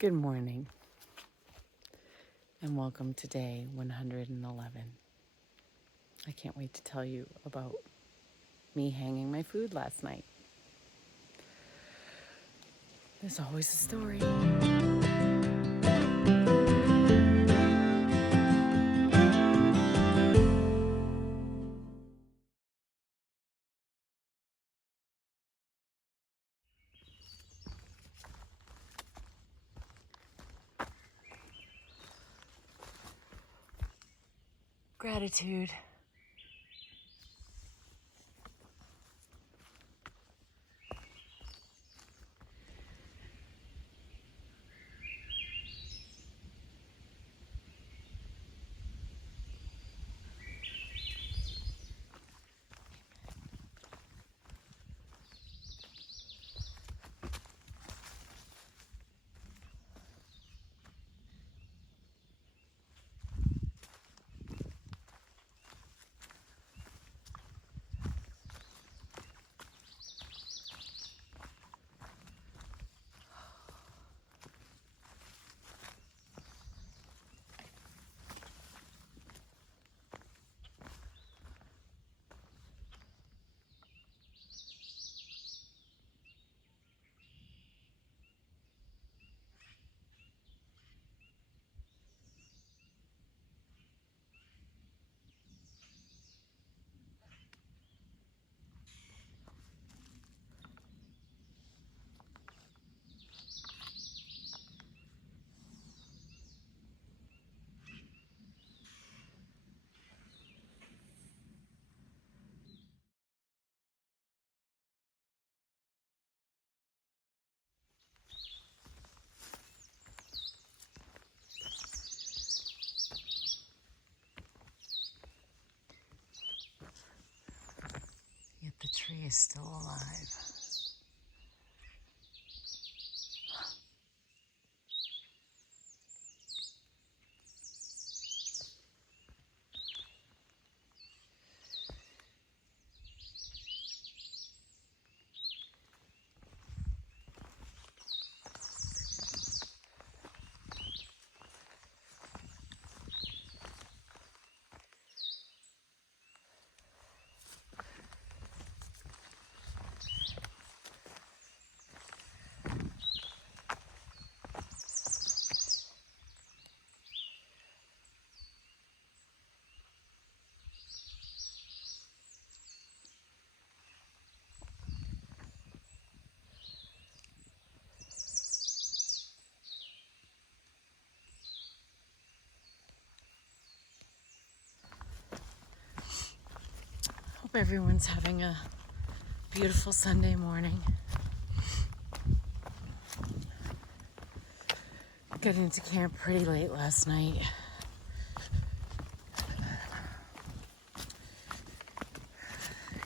Good morning, and welcome to day 111. I can't wait to tell you about me hanging my food last night. There's always a story. Gratitude. Yet the tree is still alive. Hope everyone's having a beautiful Sunday morning. Got into camp pretty late last night.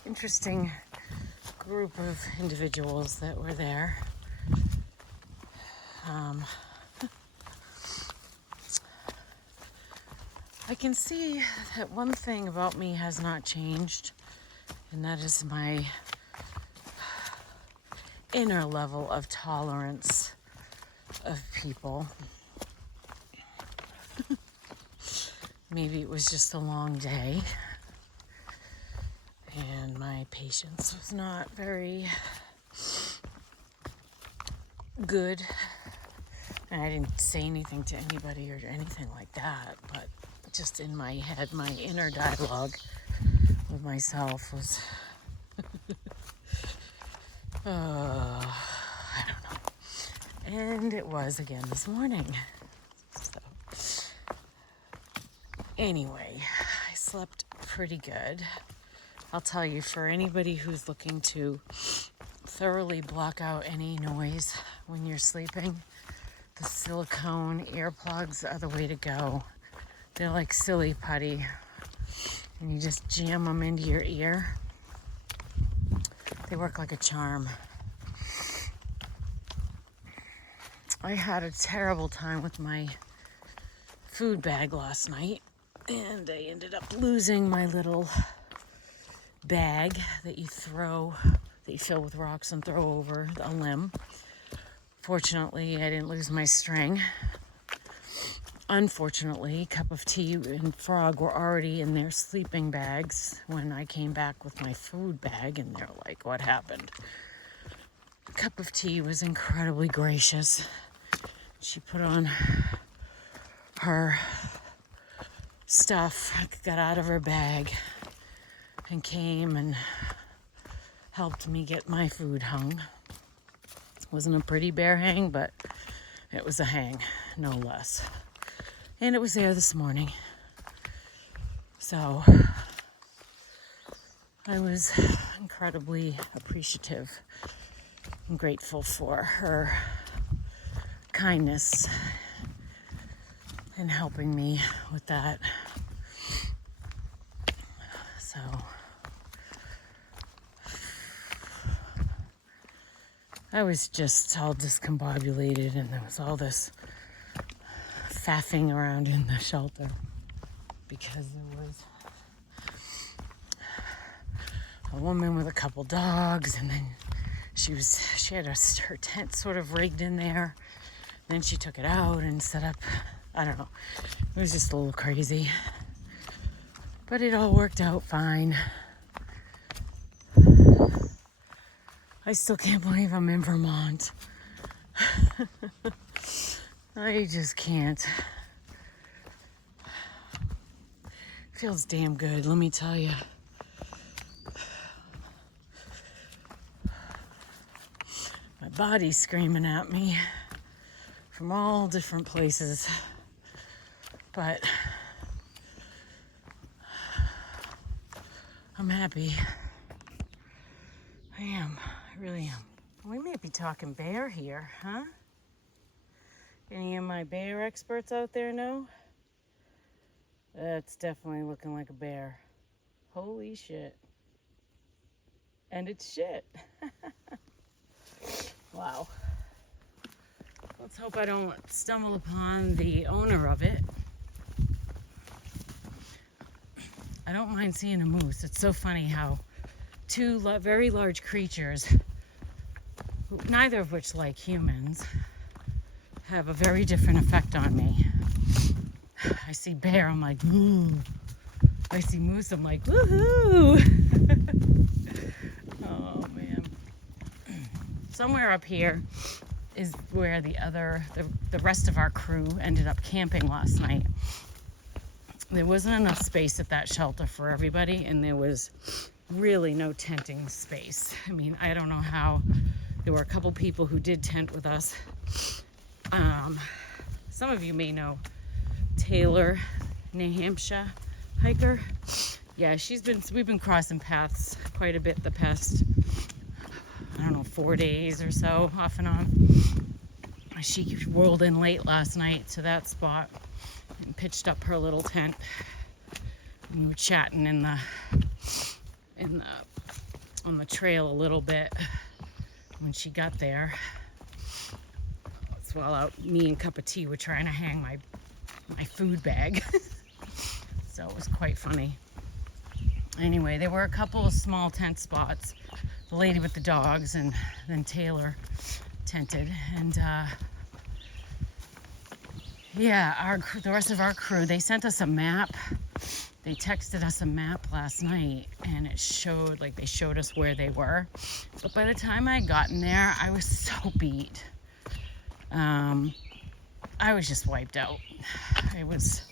Interesting group of individuals that were there. I can see that one thing about me has not changed, and that is my inner level of tolerance of people. Maybe it was just a long day, and my patience was not very good. And I didn't say anything to anybody or anything like that, but just in my head, my inner dialogue with myself was, I don't know. And it was again this morning. So, anyway, I slept pretty good. I'll tell you, for anybody who's looking to thoroughly block out any noise when you're sleeping, the silicone earplugs are the way to go. They're like silly putty, and you just jam them into your ear. They work like a charm. I had a terrible time with my food bag last night, and I ended up losing my little bag that you fill with rocks and throw over a limb Fortunately, I didn't lose my string. Unfortunately, Cup of Tea and Frog were already in their sleeping bags when I came back with my food bag, and they're like, what happened? Cup of Tea was incredibly gracious. She put on her stuff, got out of her bag, and came and helped me get my food hung. It wasn't a pretty bear hang, but it was a hang, no less. And it was there this morning. So I was incredibly appreciative and grateful for her kindness in helping me with that. So I was just all discombobulated, and there was all this faffing around in the shelter because there was a woman with a couple dogs, and then she had her tent sort of rigged in there. Then she took it out and set up, I don't know, it was just a little crazy, but it all worked out fine. I still can't believe I'm in Vermont. I just can't. Feels damn good, let me tell you. My body's screaming at me from all different places, but I'm happy. I am. I really am. We may be talking bear here, huh? Any of my bear experts out there know? That's definitely looking like a bear. Holy shit. And it's shit. Wow. Let's hope I don't stumble upon the owner of it. I don't mind seeing a moose. It's so funny how two very large creatures, neither of which like humans, have a very different effect on me. I see bear, I'm like, ooh. I see moose, I'm like, woohoo. Oh man. Somewhere up here is where the rest of our crew ended up camping last night. There wasn't enough space at that shelter for everybody, and there was really no tenting space. I mean, I don't know how. There were a couple people who did tent with us. Some of you may know Taylor, New Hampshire hiker. Yeah, we've been crossing paths quite a bit the past, 4 days or so, off and on. She rolled in late last night to that spot and pitched up her little tent. And we were chatting on the trail a little bit when she got there. So while me and Cup of Tea were trying to hang my food bag. So it was quite funny. Anyway, there were a couple of small tent spots. The lady with the dogs, and then Taylor tented. And the rest of our crew, they sent us a map. They texted us a map last night, and they showed us where they were. But by the time I had gotten there, I was so beat. I was just wiped out. I was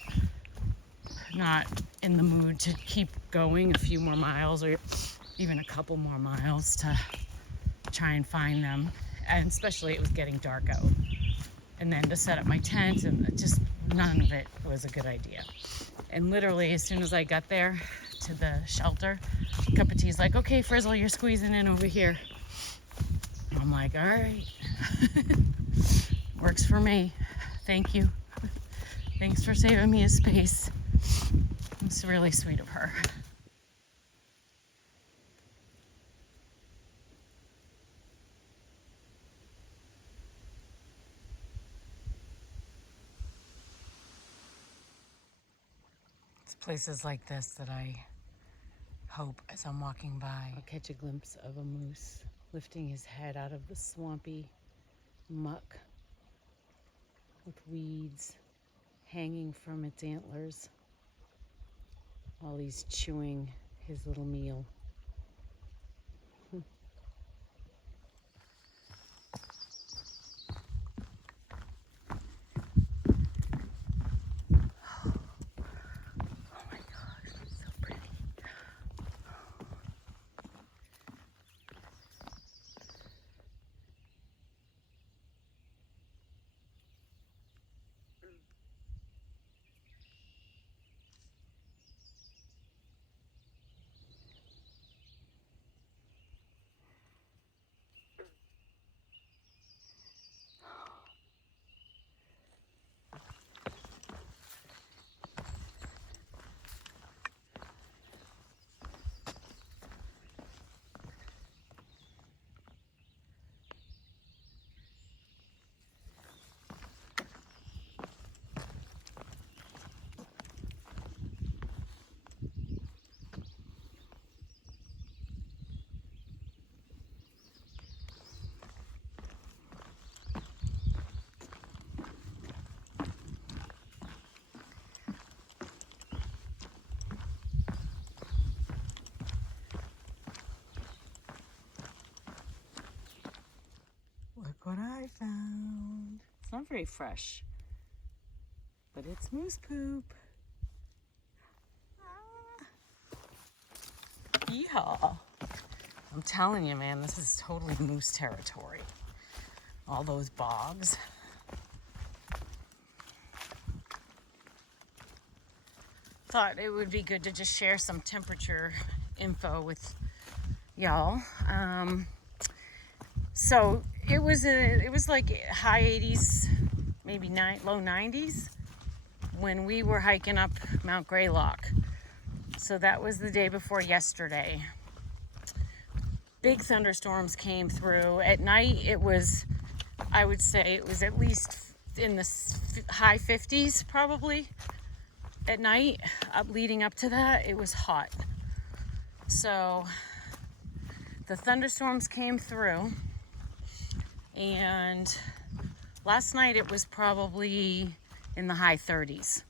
not in the mood to keep going a few more miles or even a couple more miles to try and find them. And especially it was getting dark out. And then to set up my tent, and just none of it was a good idea. And literally as soon as I got there to the shelter, Cup of Tea's like, okay, Frizzle, you're squeezing in over here. I'm like, all right. Works for me. Thank you. Thanks for saving me a space. It's really sweet of her. It's places like this that I hope as I'm walking by I'll catch a glimpse of a moose lifting his head out of the swampy muck with weeds hanging from its antlers while he's chewing his little meal. Look what I found. It's not very fresh, but it's moose poop. Yeehaw. I'm telling you, man, this is totally moose territory. All those bogs. Thought it would be good to just share some temperature info with y'all. So it was like high 80s, maybe low 90s when we were hiking up Mount Greylock. So that was the day before yesterday. Big thunderstorms came through. At night it was, I would say it was at least in the high 50s probably. At night, leading up to that, it was hot. So the thunderstorms came through, and last night it was probably in the high 30s.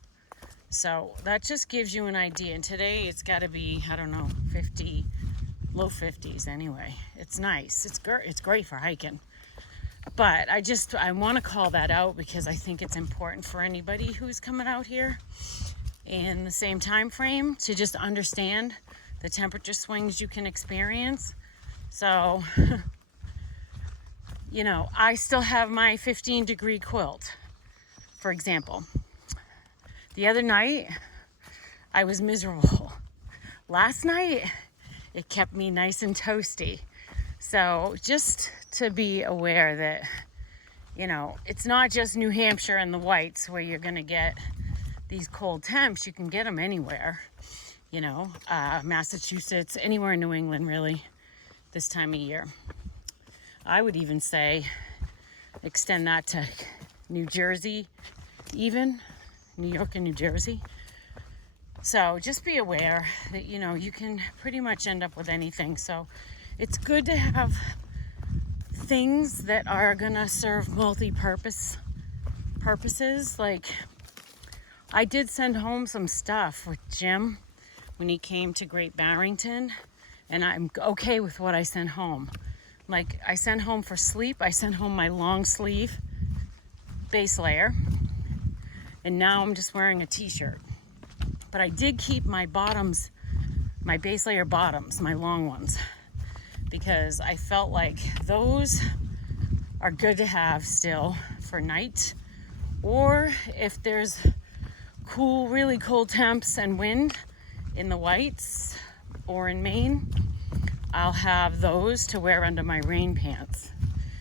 So that just gives you an idea. And today it's got to be, I don't know, 50, low 50s anyway. It's nice. It's great for hiking. But I want to call that out because I think it's important for anybody who's coming out here in the same time frame to just understand the temperature swings you can experience. So, you know, I still have my 15-degree quilt, for example. The other night, I was miserable. Last night, it kept me nice and toasty. So just to be aware that, you know, it's not just New Hampshire and the whites where you're going to get these cold temps. You can get them anywhere, you know, Massachusetts, anywhere in New England, really, this time of year. I would even say extend that to New Jersey, even New York and New Jersey. So just be aware that, you know, you can pretty much end up with anything. So it's good to have things that are gonna serve multi-purposes. Like, I did send home some stuff with Jim when he came to Great Barrington, and I'm okay with what I sent home. Like, I sent home for sleep, I sent home my long sleeve base layer, and now I'm just wearing a t-shirt. But I did keep my bottoms, my base layer bottoms, my long ones, because I felt like those are good to have still for night, or if there's cool, really cold temps and wind in the whites or in Maine, I'll have those to wear under my rain pants.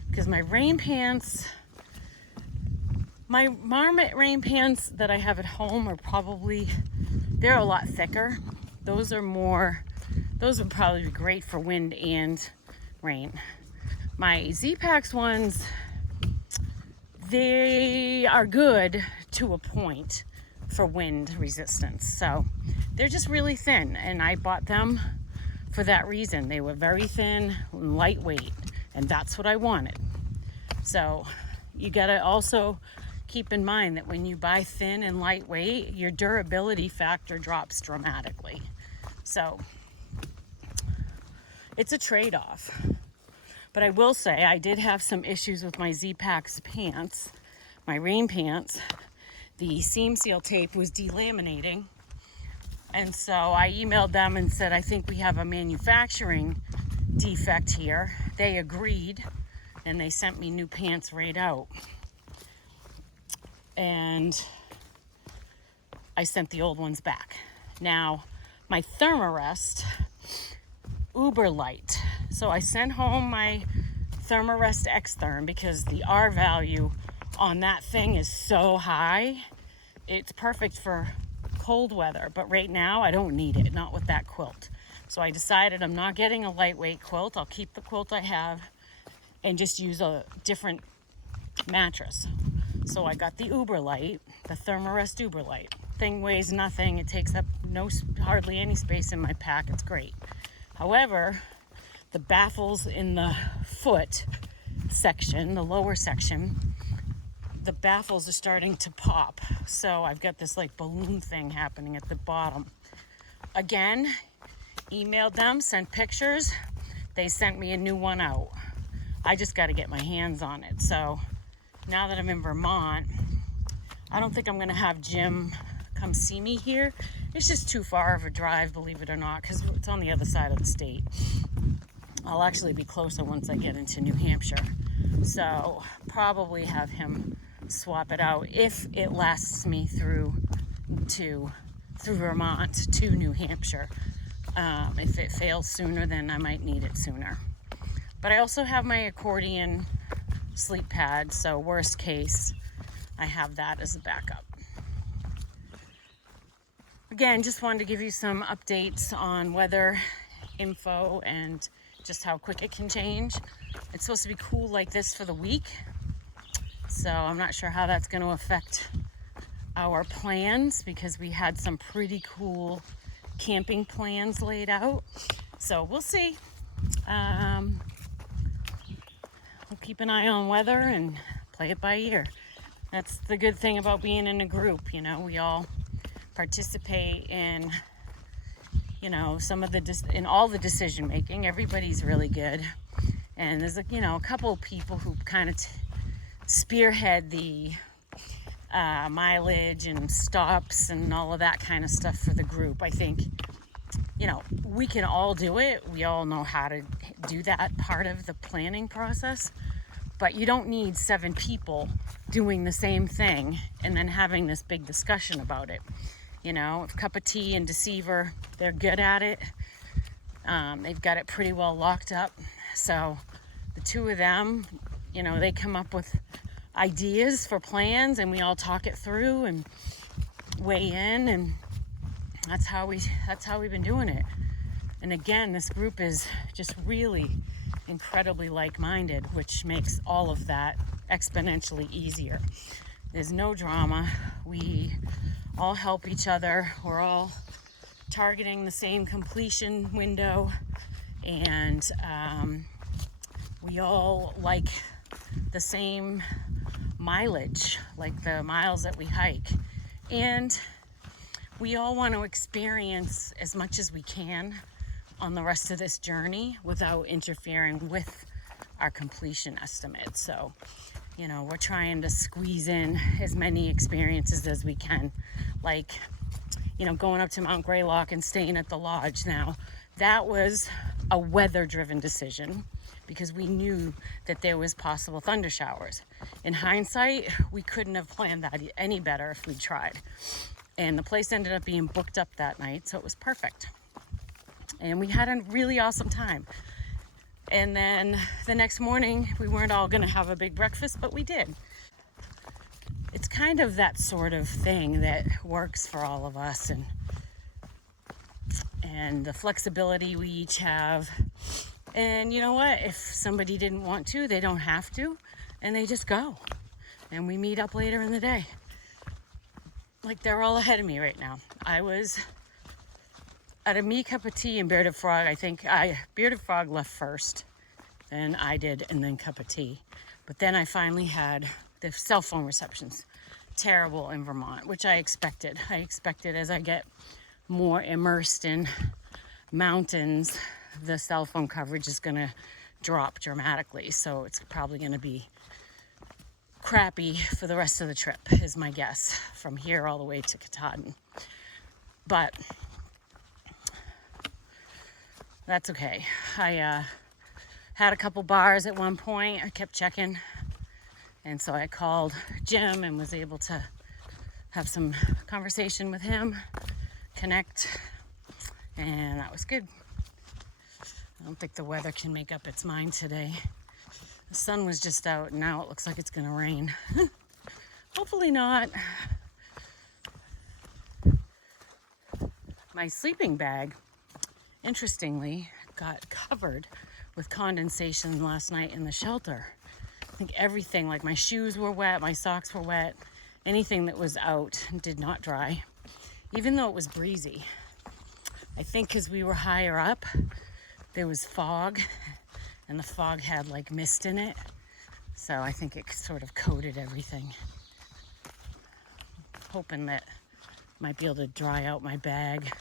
Because my rain pants, my Marmot rain pants that I have at home are probably, they're a lot thicker. Those would probably be great for wind and rain. My Z-Packs ones, they are good to a point for wind resistance. So they're just really thin, and I bought them for that reason. They were very thin and lightweight, and that's what I wanted. So you gotta also keep in mind that when you buy thin and lightweight, your durability factor drops dramatically. So it's a trade-off. But I will say I did have some issues with my Z-Packs pants, my rain pants. The seam seal tape was delaminating. And so I emailed them and said, I think we have a manufacturing defect here. They agreed, and they sent me new pants right out. And I sent the old ones back. Now, my Thermarest Uber Light. So I sent home my Thermarest X-Therm because the R value on that thing is so high. It's perfect for cold weather, but right now I don't need it, not with that quilt. So I decided I'm not getting a lightweight quilt. I'll keep the quilt I have and just use a different mattress. So I got the Uber Light, the Thermarest Uber Light. Thing weighs nothing. It takes up hardly any space in my pack. It's great. However, the baffles in the foot section, the lower section, the baffles are starting to pop. So I've got this like balloon thing happening at the bottom. Again, emailed them, sent pictures. They sent me a new one out. I just got to get my hands on it. So now that I'm in Vermont, I don't think I'm going to have Jim come see me here. It's just too far of a drive, believe it or not, because it's on the other side of the state. I'll actually be closer once I get into New Hampshire. So probably have him swap it out if it lasts me through Vermont to New Hampshire. If it fails sooner, then I might need it sooner. But I also have my accordion sleep pad, so worst case, I have that as a backup. Again, just wanted to give you some updates on weather info and just how quick it can change. It's supposed to be cool like this for the week, so I'm not sure how that's going to affect our plans because we had some pretty cool camping plans laid out. So we'll see. We'll keep an eye on weather and play it by ear. That's the good thing about being in a group, you know, we all participate in, you know, in all the decision making. Everybody's really good. And there's, a couple of people who kind of spearhead the mileage and stops and all of that kind of stuff for the group. I think, we can all do it. We all know how to do that part of the planning process. But you don't need 7 people doing the same thing and then having this big discussion about it. If Cup of Tea and Deceiver, they're good at it. They've got it pretty well locked up. So the two of them, they come up with ideas for plans and we all talk it through and weigh in, and that's how we've been doing it. And again, this group is just really incredibly like-minded, which makes all of that exponentially easier. There's no drama. We all help each other. We're all targeting the same completion window, and we all like the same mileage, like the miles that we hike. And we all want to experience as much as we can on the rest of this journey without interfering with our completion estimate. So, we're trying to squeeze in as many experiences as we can, like, going up to Mount Greylock and staying at the lodge. Now, that was a weather-driven decision because we knew that there was possible thunder showers. In hindsight, we couldn't have planned that any better if we tried. And the place ended up being booked up that night, so it was perfect. And we had a really awesome time. And then the next morning, we weren't all going to have a big breakfast, but we did. It's kind of that sort of thing that works for all of us, and the flexibility we each have. And you know what? If somebody didn't want to, they don't have to, and they just go. And we meet up later in the day. Like, they're all ahead of me right now. I was at a Me Cup of Tea and Bearded Frog. I think Bearded Frog left first, then I did, and then Cup of Tea. But then I finally had the cell phone reception's terrible in Vermont, which I expected. I expected as I get more immersed in mountains, the cell phone coverage is going to drop dramatically. So it's probably going to be crappy for the rest of the trip, is my guess, from here all the way to Katahdin. But that's okay. I had a couple bars at one point. I kept checking. And so I called Jim and was able to have some conversation with him, connect, and that was good. I don't think the weather can make up its mind today. The sun was just out, and now it looks like it's gonna rain. Hopefully not. My sleeping bag, interestingly, got covered with condensation last night in the shelter. I think everything, like my shoes were wet, my socks were wet, anything that was out did not dry, even though it was breezy. I think because we were higher up, there was fog, and the fog had like mist in it. So I think it sort of coated everything. Hoping that I might be able to dry out my bag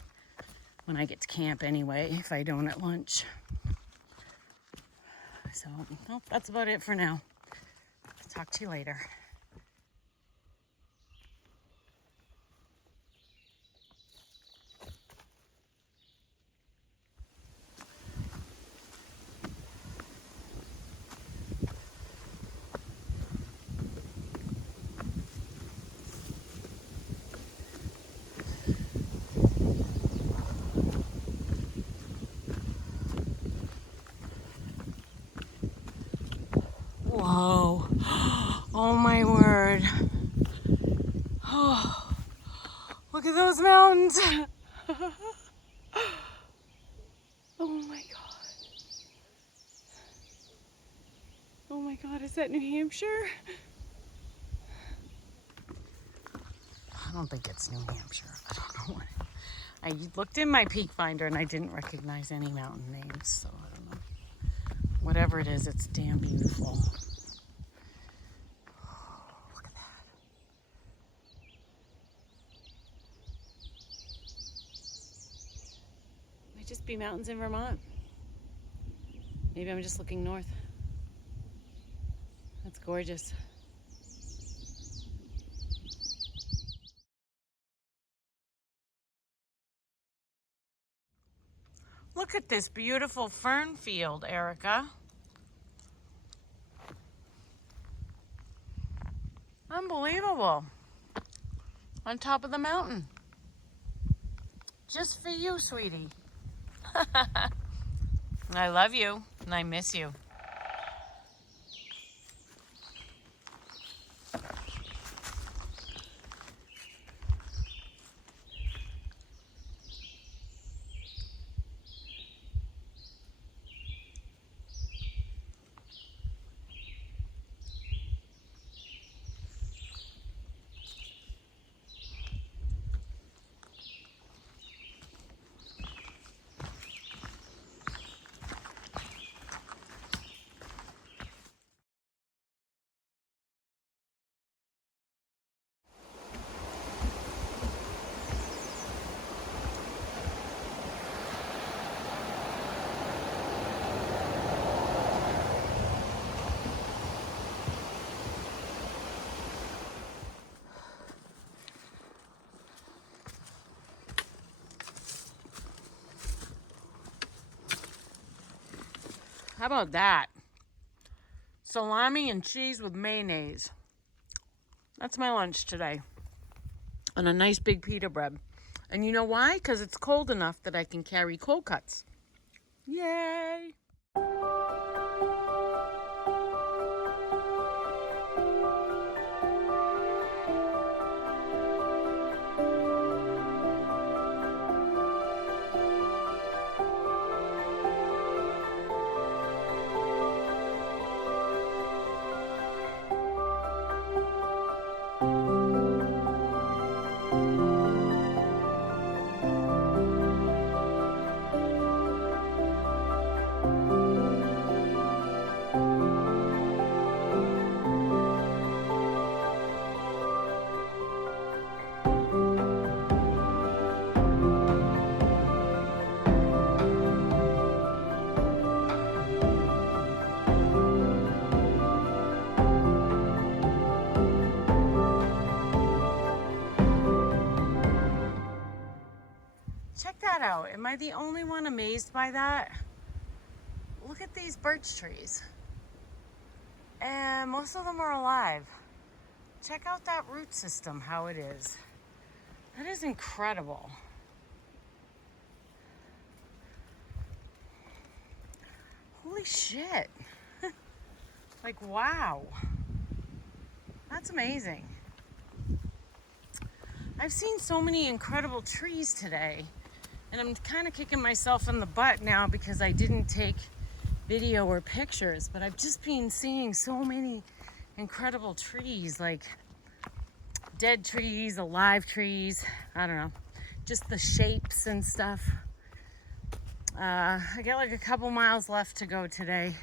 when I get to camp anyway, if I don't at lunch. So, well, that's about it for now. Talk to you later. Whoa. Oh my word. Oh, look at those mountains. Oh my God. Oh my God, is that New Hampshire? I don't think it's New Hampshire. I don't know what. I looked in my peak finder and I didn't recognize any mountain names, so I don't know. Whatever it is, it's damn beautiful. Look at that. Might just be mountains in Vermont. Maybe I'm just looking north. That's gorgeous. Look at this beautiful fern field, Erica. Unbelievable. On top of the mountain. Just for you, sweetie. I love you and I miss you. How about that? Salami and cheese with mayonnaise. That's my lunch today. On a nice big pita bread. And you know why? Because it's cold enough that I can carry cold cuts. Yay! that out. Am I the only one amazed by that? Look at these birch trees. And most of them are alive. Check out that root system, how it is. That is incredible. Holy shit. Like, wow. That's amazing. I've seen so many incredible trees today, and I'm kind of kicking myself in the butt now because I didn't take video or pictures, but I've just been seeing so many incredible trees, like dead trees, alive trees, I don't know, just the shapes and stuff. I got like a couple miles left to go today.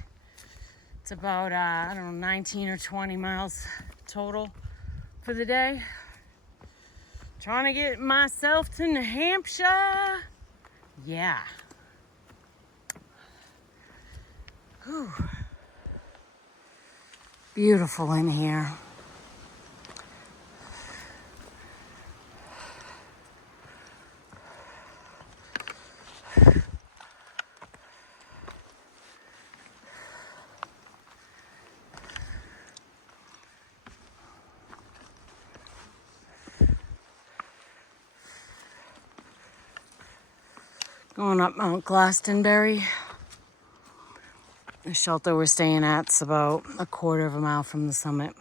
It's about, I don't know, 19 or 20 miles total for the day. Trying to get myself to New Hampshire. Yeah. Whew. Beautiful in here. Going up Mount Glastonbury. The shelter we're staying at's about a quarter of a mile from the summit.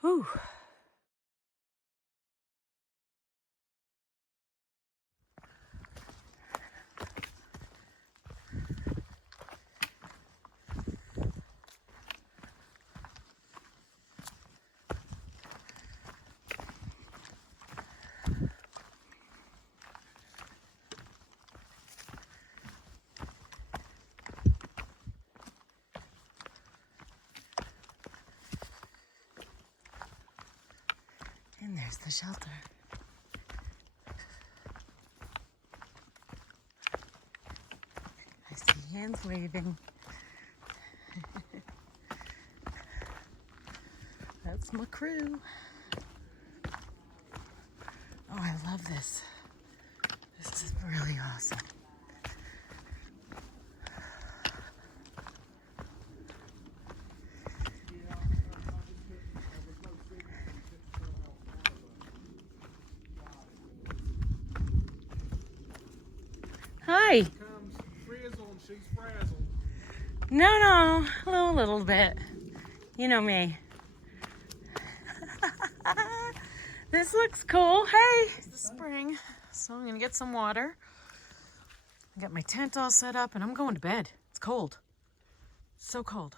Whew. And there's the shelter. I see hands waving. That's my crew. Oh, I love this. This is really awesome. Hi. Comes Frizzle and she's frazzled. No, a little bit. You know me. This looks cool. Hey, it's the spring. So I'm gonna get some water. I got my tent all set up and I'm going to bed. It's cold. So cold.